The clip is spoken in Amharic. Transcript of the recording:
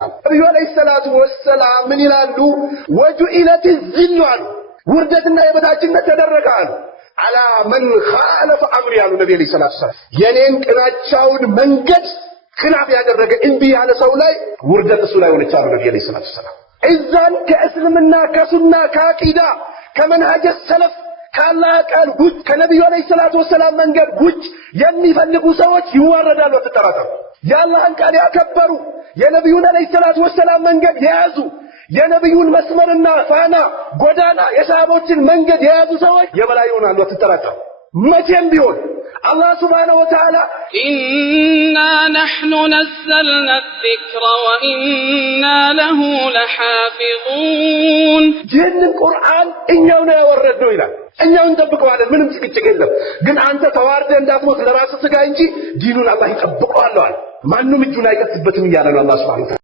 ነብዩ አለይሂ ሰላቱ ወሰላም ምን ይላሉ? ወጁኢለት الذل ውርደትና የበታችነት ተደረጋሉ አላ መን خالف አምሪ ያሉ ነብዩ አለይሂ ሰላቱ ወሰላም የኔን ቅናቻውን መንገድ خلاف ያደረገ እንቢ ያለ ሰው ላይ ውርደት እሱ ላይ ሆነች አሉ ነብዩ አለይሂ ሰላቱ ወሰላም። እዛን ከእስልምና ከሱና ከአቂዳ ከመንሃጅ ሰለፍ ካላህ ቃል ውጭ ከነብዩ አለይሂ ሰላቱ ወሰላም መንገድ ውጭ የሚፈልጉ ሰዎች ይዋረዳሉ። ተጠራጠሩ። የአላህን ቃል ያከበሩ የነብዩን አለይሂ ሰላቱ ወሰላም መንገድ የያዙ የነብዩን መስመርና ፋና ጎዳና የሰሃቦችን መንገድ የያዙ ሰዎች የበላይ ይሆናሉ። ተጠራጠሩ። መቼም ቢሆን الله سبحانه وتعالى إنا نحن نزلنا الذكر وإنا له لحافظون جن القرآن إنه يوردنا إلى إنه نطبقه على منهم تكتكلم قل أنت توارد أن تموت لراسك إنجي دين الله يطبقه الله ما إنه مجونا يكتبت من الله سبحانه وتعالى